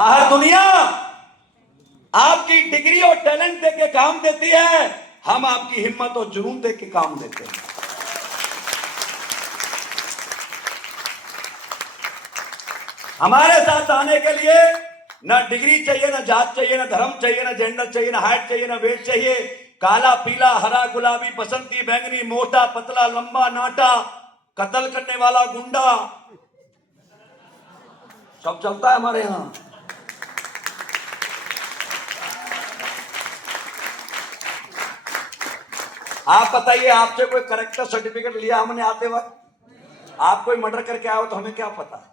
हर दुनिया आपकी डिग्री और टैलेंट देके काम देती है, हम आपकी हिम्मत और जुनून देके काम देते हैं। हमारे साथ आने के लिए ना डिग्री चाहिए, ना जात चाहिए, ना धर्म चाहिए, ना जेंडर चाहिए, ना हाइट चाहिए, ना वेट चाहिए। काला, पीला, हरा, गुलाबी, बसंती, बैंगनी, मोटा, पतला, लंबा, नाटा, कत्ल करने वाला, गुंडा, सब चलता है हमारे यहां। आप बताइए, आपसे कोई करेक्टर सर्टिफिकेट लिया हमने आते वक्त? आप कोई मर्डर करके आए हो तो हमें क्या पता।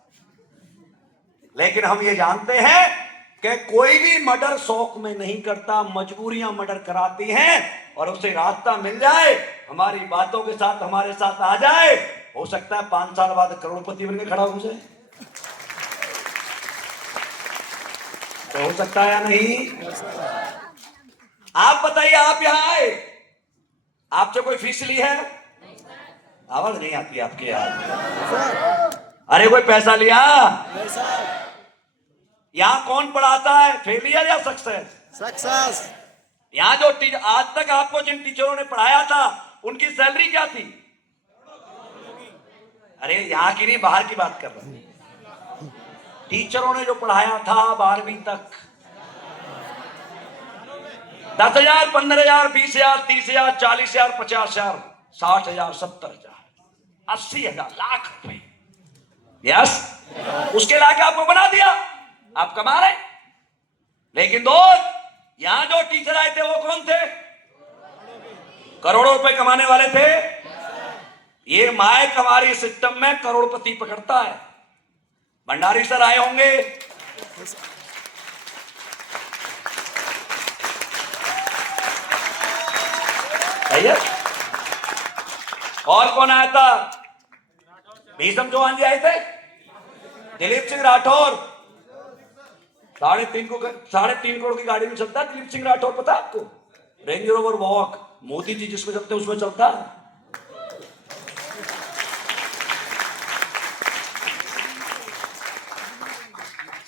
लेकिन हम ये जानते हैं कि कोई भी मर्डर शौक में नहीं करता, मजबूरियां मर्डर कराती हैं। और उसे रास्ता मिल जाए, हमारी बातों के साथ हमारे साथ आ जाए, हो सकता है 5 साल बाद करोड़पति बनकर खड़ा हो जाए। तो हो सकता है या नहीं? आप बताइए, आप यहां आए, आपसे कोई फीस ली है? आवाज नहीं आती आपके यार। अरे कोई पैसा लिया? यहां कौन पढ़ाता है, फेलियर या सक्सेस? सक्सेस। यहां जो आज तक आपको जिन टीचरों ने पढ़ाया था, उनकी सैलरी क्या थी? अरे यहां की नहीं, बाहर की बात कर रहा हूं। टीचरों ने जो पढ़ाया था 12वीं तक, 10,000, 15,000, 20,000, 30,000, 40,000, 50,000, 60,000, 70,000, 80,000, लाख रुपए। यस, उसके लाके आपको बना दिया, आप कमा रहे। लेकिन दोस्त, यहां जो टीचर आए थे वो कौन थे? करोड़ों रुपए कमाने वाले थे। ये माइक हमारी सिस्टम में करोड़पति पकड़ता है। भंडारी सर आए होंगे, सही है। और कौन आया था? भीषम चौहान जी आए थे, दिलीप सिंह राठौर। 3.5 करोड़ की गाड़ी में चलता है दिलीप सिंह राठौर, पता है आपको? Range rover walk, Modi ji जिसमें चलते हैं उसमें चलता है।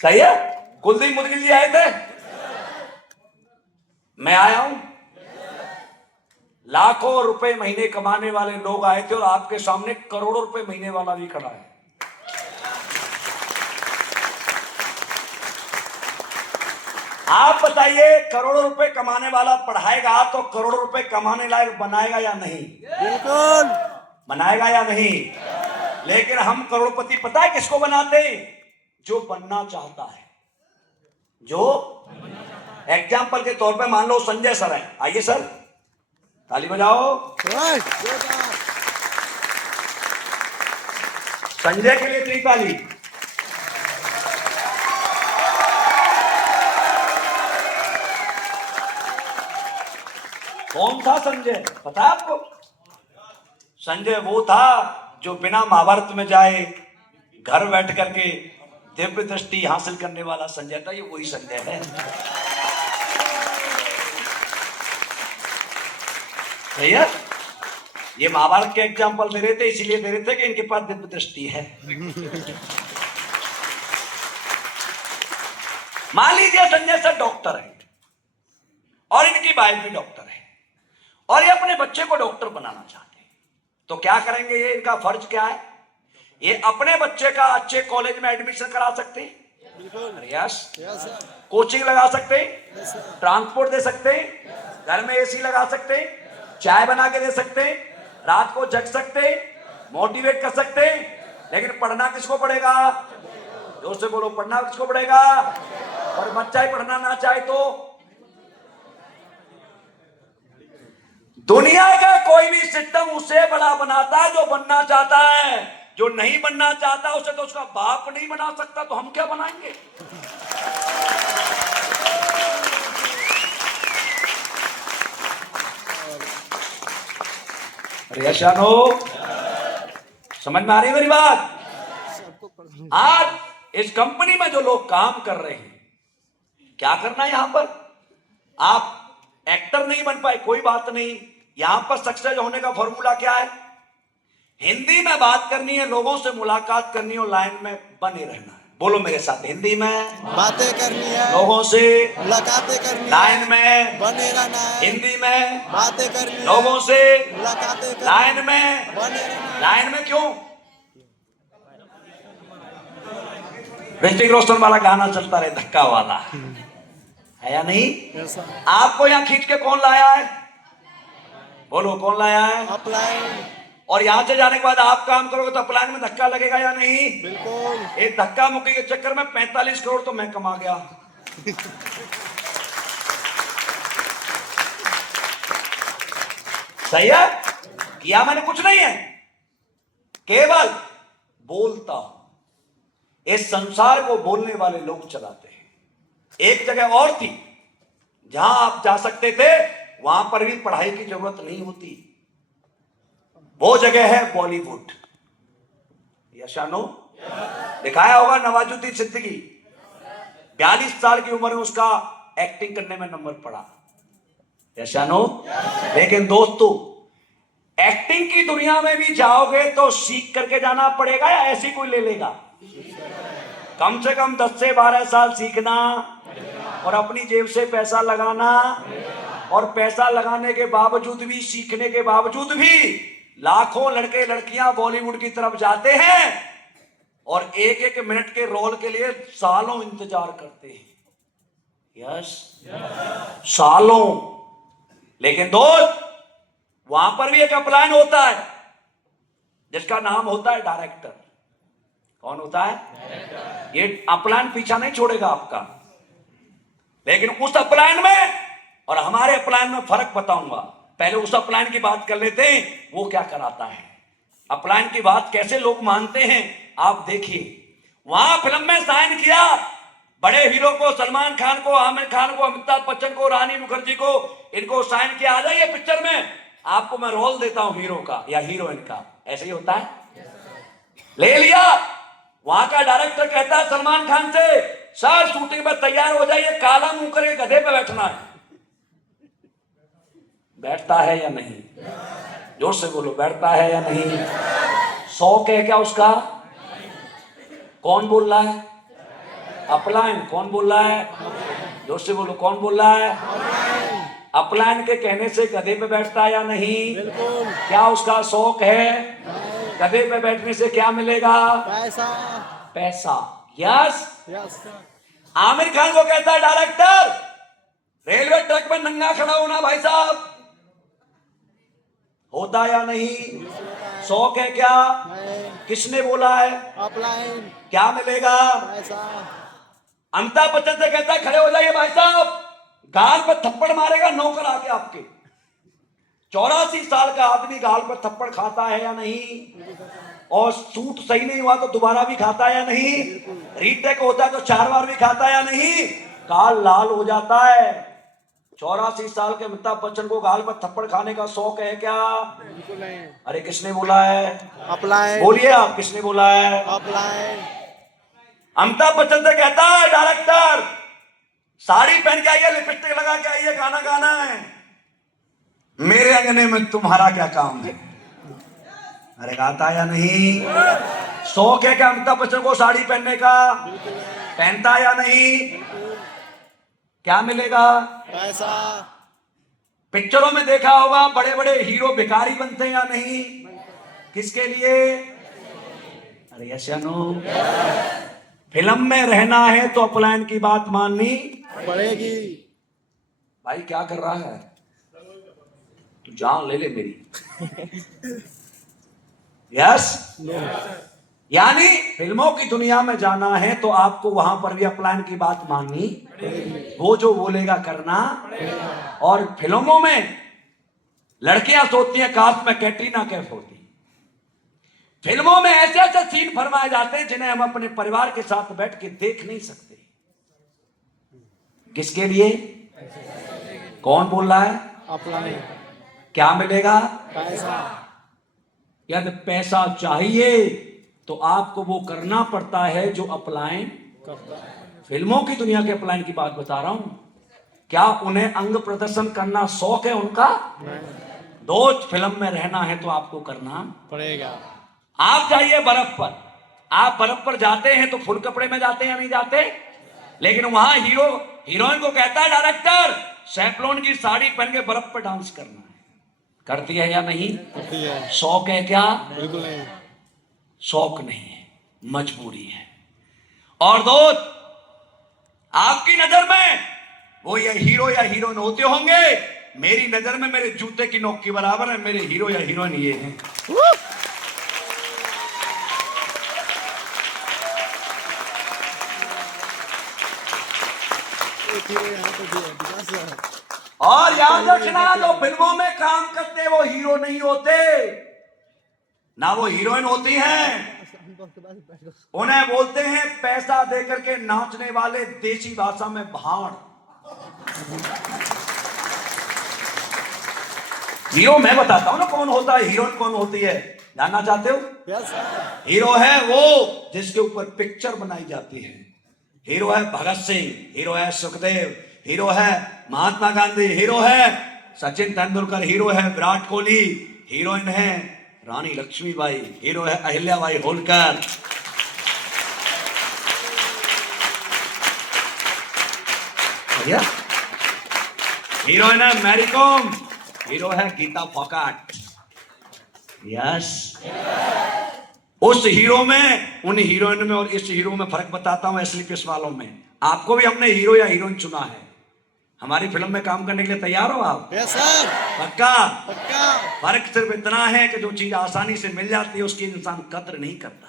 सही है। कुलदीप मुदगिल जी आए थे, मैं आया हूं। लाखों रुपए महीने कमाने वाले लोग आए थे और आपके सामने करोड़ों रुपए महीने वाला भी खड़ा है। आप बताइए, करोड़ों रुपए कमाने वाला पढ़ाएगा तो करोड़ों रुपए कमाने लायक बनाएगा या नहीं? बिल्कुल बनाएगा या नहीं? लेकिन हम करोड़पति पता है किसको बनाते हैं? जो बनना चाहता है। जो एग्जाम्पल के तौर पे मान लो संजय सर है, आइए सर, ताली बजाओ। संजय के लिए 3 ताली। कौन था संजय, पता है आपको? संजय वो था जो बिना महाभारत में जाए घर बैठ करके दिव्य दृष्टि हासिल करने वाला संजय था। ये वही संजय है। सही है। ये महाभारत के एग्जाम्पल दे रहे थे, इसीलिए दे रहे थे कि इनके पास दिव्य दृष्टि है। मान लीजिए संजय सर डॉक्टर है और इनकी वाइफ भी डॉक्टर है और ये अपने बच्चे को डॉक्टर बनाना चाहते हैं, तो क्या करेंगे? ये इनका फर्ज क्या है? ये अपने बच्चे का अच्छे कॉलेज में एडमिशन करा सकते हैं, यस, कोचिंग लगा सकते हैं, ट्रांसपोर्ट दे सकते हैं, घर में एसी लगा सकते हैं, चाय बना के दे सकते हैं, रात को जग सकते हैं, मोटिवेट कर सकते हैं। लेकिन पढ़ना किसको पड़ेगा? जोर से बोलो, पढ़ना किसको पड़ेगा? और बच्चा ही पढ़ना ना चाहे तो दुनिया का कोई भी सिस्टम उसे बड़ा बनाता है जो बनना चाहता है। जो नहीं बनना चाहता उसे तो उसका बाप नहीं बना सकता, तो हम क्या बनाएंगे? रियाशानो, समझ में आ रही मेरी बात? आज इस कंपनी में जो लोग काम कर रहे हैं, क्या करना है यहां पर? आप एक्टर नहीं बन पाए, कोई बात नहीं। यहां पर सक्सेस होने का फॉर्मूला क्या है? हिंदी में बात करनी है, लोगों से मुलाकात करनी है और लाइन में बने रहना है। बोलो मेरे साथ, हिंदी में बातें करनी है, लोगों से मुलाकातें करनी है, लाइन में बने रहना है, हिंदी में बातें करनी है, लोगों से मुलाकातें करनी लाइन है, में बने रहना है। लाइन में क्यों? ऋतिक रोशन वाला गाना चलता रहे, धक्का वाला, है या नहीं? ऐसा आपको यहाँ खींच के कौन लाया है? बोलो कौन लाया है? अपलाइन, और यहां से जाने के बाद आप काम करोगे तो अपलाइन में धक्का लगेगा या नहीं? बिल्कुल। एक धक्का मुक्की के चक्कर में 45 करोड़ तो मैं कमा गया। सही है? किया मैंने कुछ नहीं है, केवल बोलता हूं। इस संसार को बोलने वाले लोग चलाते हैं। एक जगह और थी जहां आप जा सकते थे, वहां पर भी पढ़ाई की जरूरत नहीं होती। वो जगह है बॉलीवुड। यशानो दिखाया होगा नवाजुद्दीन सिद्दीकी, 42 साल की उम्र में उसका एक्टिंग करने में नंबर पड़ा। यशानो, लेकिन दोस्तों एक्टिंग की दुनिया में भी जाओगे तो सीख करके जाना पड़ेगा या ऐसी कोई ले लेगा? कम से कम 10 से 12 साल सीखना और अपनी जेब से पैसा लगाना, और पैसा लगाने के बावजूद भी, सीखने के बावजूद भी लाखों लड़के लड़कियां बॉलीवुड की तरफ जाते हैं और एक एक मिनट के रोल के लिए सालों इंतजार करते हैं। यस, सालों। लेकिन दोस्त वहां पर भी एक अपलाइन होता है जिसका नाम होता है डायरेक्टर। कौन होता है? ये अपलाइन पीछा नहीं छोड़ेगा आपका। लेकिन उस अपलाइन में और हमारे अपलाइन में फर्क बताऊंगा। पहले उस अपलाइन की बात कर लेते हैं, वो क्या कराता है, अपलाइन की बात कैसे लोग मानते हैं। आप देखिए, वहां फिल्म में साइन किया बड़े हीरो को, सलमान खान को, आमिर खान को, अमिताभ बच्चन को, रानी मुखर्जी को, इनको साइन किया, आ जाइए पिक्चर में, आपको मैं रोल देता हूं हीरो का या हीरोइन का। ऐसे ही होता है। ले लिया, वहां का डायरेक्टर कहता है सलमान खान से, सर शूटिंग में तैयार हो जाइए, काला मुंह करके गधे पे बैठना है। बैठता है या नहीं? जोर से बोलो, बैठता है या नहीं? शौक है क्या उसका? कौन बोल रहा है? अपलाइन। कौन बोल रहा है? जोर से बोलो, कौन बोल रहा है? अपलाइन के कहने से गधे पे बैठता है या नहीं? बिल्कुल। क्या उसका शौक है? गधे पे बैठने से क्या मिलेगा? पैसा। पैसा। यस। यस। आमिर खान को कहता है डायरेक्टर, रेलवे ट्रैक में नंगा खड़ा होना भाई साहब, होता या नहीं? शौक है क्या? किसने बोला है? अपलाइन। क्या मिलेगा? पैसा। अमिताभ बच्चन से कहता है खड़े हो जाइए भाई साहब, गाल पर थप्पड़ मारेगा नौकर आके आपके। 84 साल का आदमी गाल पर थप्पड़ खाता है या नहीं? और सूट सही नहीं हुआ तो दोबारा भी खाता है या नहीं? रीटेक होता है तो 4 बार भी खाता है या नहीं? गाल लाल हो जाता है। 84 साल के अमिताभ बच्चन को गाल पर थप्पड़ खाने का शौक है क्या? बिल्कुल नहीं। अरे किसने बोला है? अपलाइन। बोलिए आप, किसने बोला है? अपलाइन। अमिताभ बच्चन से कहता है डायरेक्टर, साड़ी पहन के आइए, लिपस्टिक लगा के आइए, गाना गाना है। मेरे अंगने में तुम्हारा क्या काम है? अरे गाता या नहीं? शौक है क्या अमिताभ बच्चन को साड़ी पहनने का? पहनता या नहीं? क्या मिलेगा? पैसा। पिक्चरों में देखा होगा बड़े बड़े हीरो भिखारी बनते हैं या नहीं? किसके लिए? अरे यस या नो? फिल्म में रहना है तो अपलाइन की बात माननी पड़ेगी। भाई क्या कर रहा है तू? जान ले ले मेरी। यस, यानी फिल्मों की दुनिया में जाना है तो आपको वहां पर भी अपलाइन की बात माननी, वो जो बोलेगा करना। और फिल्मों में लड़कियां सोचती हैं काश मैं कैटरीना कैफ होती। फिल्मों में ऐसे ऐसे सीन फरमाए जाते हैं जिन्हें हम अपने परिवार के साथ बैठ के देख नहीं सकते। किसके लिए? कौन बोल रहा है? अपलाइन। क्या मिलेगा? पैसा। यदि पैसा चाहिए तो आपको वो करना पड़ता है जो अपलाइन करता है। फिल्मों की दुनिया के अपलाइन की बात बता रहा हूं। क्या उन्हें अंग प्रदर्शन करना शौक है उनका? दोस्त, फिल्म में रहना है तो आपको करना पड़ेगा। आप जाइए बर्फ पर, आप बर्फ पर जाते हैं तो फुल कपड़े में जाते हैं या नहीं जाते? लेकिन वहां हीरो हीरोइन को कहता है डायरेक्टर, सैफ्लॉन की साड़ी पहन के बर्फ पर डांस करना है। करती है या नहीं? करती है। शौक है क्या? बिल्कुल नहीं। शौक नहीं है, मजबूरी है। और दोस्त, आपकी नजर में वो ये हीरो या हीरोइन होते होंगे, मेरी नजर में मेरे जूते की नोक के बराबर है मेरे हीरो या हीरोइन ये हैं। एक हीरो यहाँ पे भी है, विकास सर। और याद रखना, जो फिल्मों में काम करते वो हीरो नहीं होते, ना वो हीरोइन होती हैं। उन्हें बोलते हैं पैसा देकर के नाचने वाले, देसी भाषा में भाड़। हीरो मैं बताता हूं ना कौन होता है, हीरोइन कौन होती है, जानना चाहते हो? Yes sir. हीरो है वो जिसके ऊपर पिक्चर बनाई जाती है। हीरो है भगत सिंह, हीरो है सुखदेव, हीरो है महात्मा गांधी, हीरो है सचिन तेंदुलकर, हीरो है विराट कोहली, हीरोइन है रानी लक्ष्मीबाई, हीरो है अहिल्याबाई होलकर। बढ़िया। हीरोइन है मैरी कॉम, हीरो है गीता फोगाट। यस। उस हीरो में, उन हीरोइन में और इस हीरो में फर्क बताता हूं एसलीपीएस वालों में। आपको भी हमने हीरो या हीरोइन चुना है, हमारी फिल्म में काम करने के लिए तैयार हो आप? Yes sir. पक्का? पक्का। फर्क सिर्फ इतना है कि जो चीज आसानी से मिल जाती है उसकी इंसान कद्र नहीं करता।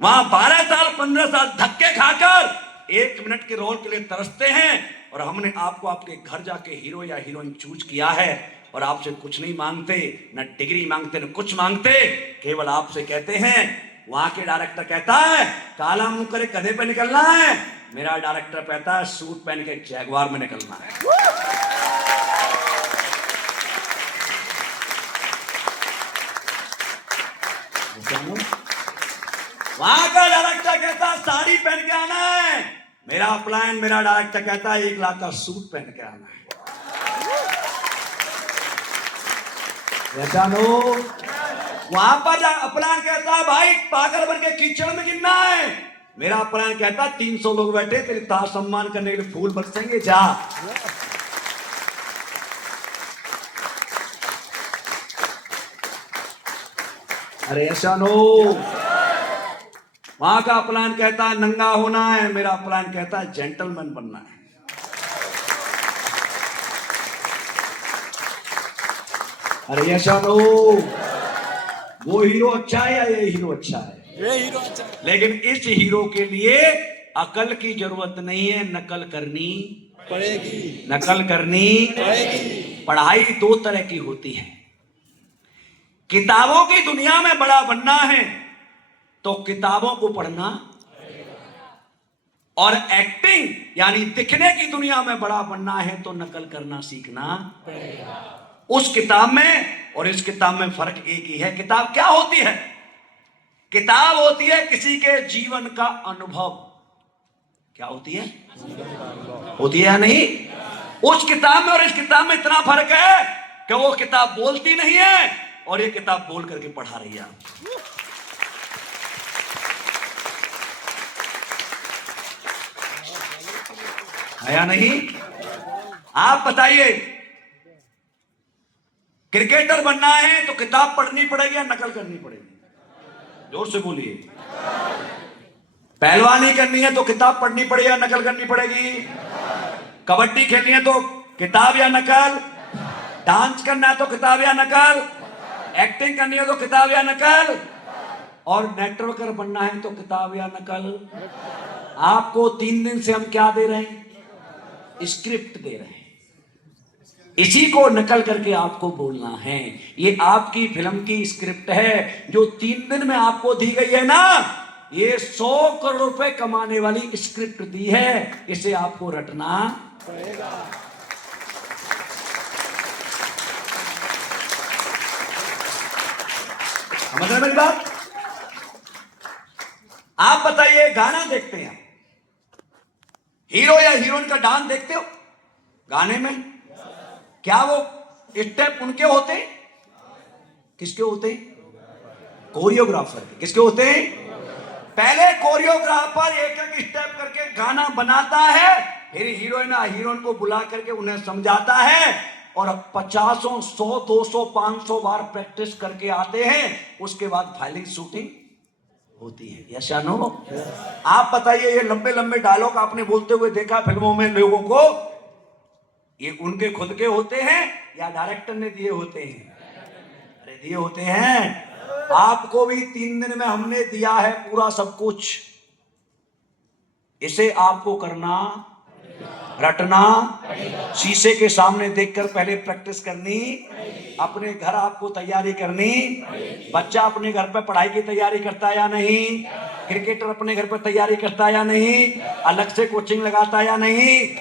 वहां 12 साल 15 साल धक्के खाकर 1 मिनट के रोल के लिए तरसते हैं, और हमने आपको आपके घर जाके हीरो या हीरोइन चूज किया है, और आपसे कुछ नहीं मांगते, न डिग्री मांगते न कुछ मांगते, केवल आपसे कहते हैं। वहां के डायरेक्टर कहता है काला मुंह करे गधे पे निकलना है, मेरा डायरेक्टर कहता है सूट पहन के जैगवार में निकलना है। वहां का डायरेक्टर कहता है साड़ी पहन के आना है, मेरा प्लान, मेरा डायरेक्टर कहता है 1 लाख का सूट पहन के आना है। वहां पर प्लान कहता है भाई पागल बन के कीचड़ में गिरना है, मेरा प्लान कहता है 300 लोग बैठे तेरे ताज सम्मान करने के लिए फूल बरसेंगे, जा। अरे ऐसा नो। वहां का प्लान कहता है नंगा होना है, मेरा प्लान कहता है जेंटलमैन बनना है। अरे ऐसा नो। वो हीरो अच्छा है या ये हीरो अच्छा है? ये हीरो अच्छा। लेकिन इस हीरो के लिए अकल की जरूरत नहीं है, नकल करनी पड़ेगी। नकल करनी पड़ेगी। पढ़ाई 2 तरह की होती है। किताबों की दुनिया में बड़ा बनना है तो किताबों को पढ़ना, और एक्टिंग यानी दिखने की दुनिया में बड़ा बनना है तो नकल करना सीखना पड़ेगा। उस किताब में और इस किताब में फर्क एक ही है। किताब क्या होती है? किताब होती है किसी के जीवन का अनुभव। क्या होती है? होती है या नहीं? उस किताब में और इस किताब में इतना फर्क है कि वो किताब बोलती नहीं है और ये किताब बोल करके पढ़ा रही है। है या नहीं? आप बताइए, क्रिकेटर बनना है तो किताब पढ़नी पड़ेगी या नकल करनी पड़ेगी? जोर से बोलिए। पहलवानी करनी है तो किताब पढ़नी पड़ेगी या नकल करनी पड़ेगी? कबड्डी खेलनी है तो किताब या नकल? डांस करना है तो किताब या नकल? एक्टिंग करनी है तो किताब या नकल? और नेटवर्कर बनना है तो किताब या नकल? आपको 3 दिन से हम क्या दे रहे हैं? स्क्रिप्ट दे रहे हैं। इसी को नकल करके आपको बोलना है। ये आपकी फिल्म की स्क्रिप्ट है जो 3 दिन में आपको दी गई है ना। ये 100 करोड़ रुपए कमाने वाली स्क्रिप्ट दी है, इसे आपको रटना पड़ेगा। समझ रहे मेरी बात? आप बताइए, गाना देखते हैं, हीरो या हीरोइन का डांस देखते हो? गाने में क्या वो स्टेप उनके होते? किसके होते? कोरियोग्राफर के। किसके होते? पहले कोरियोग्राफर एक एक स्टेप करके गाना बनाता है, फिर हीरोइन को बुला करके उन्हें समझाता है, और 50, 100, 200, 500 बार प्रैक्टिस करके आते हैं। उसके बाद फाइनल शूटिंग होती है। यस या नो? आप बताइए, ये लंबे लंबे डायलॉग आपने बोलते हुए देखा फिल्मों में लोगों को, ये उनके खुद के होते हैं या डायरेक्टर ने दिए होते हैं? अरे दिए होते हैं। आपको भी 3 दिन में हमने दिया है पूरा सब कुछ। इसे आपको करना, रटना, शीशे के सामने देखकर पहले प्रैक्टिस करनी, अपने घर आपको तैयारी करनी। बच्चा अपने घर पर पढ़ाई की तैयारी करता है या नहीं? क्रिकेटर अपने घर पर तैयारी करता है या नहीं? अलग से कोचिंग लगाता है या नहीं?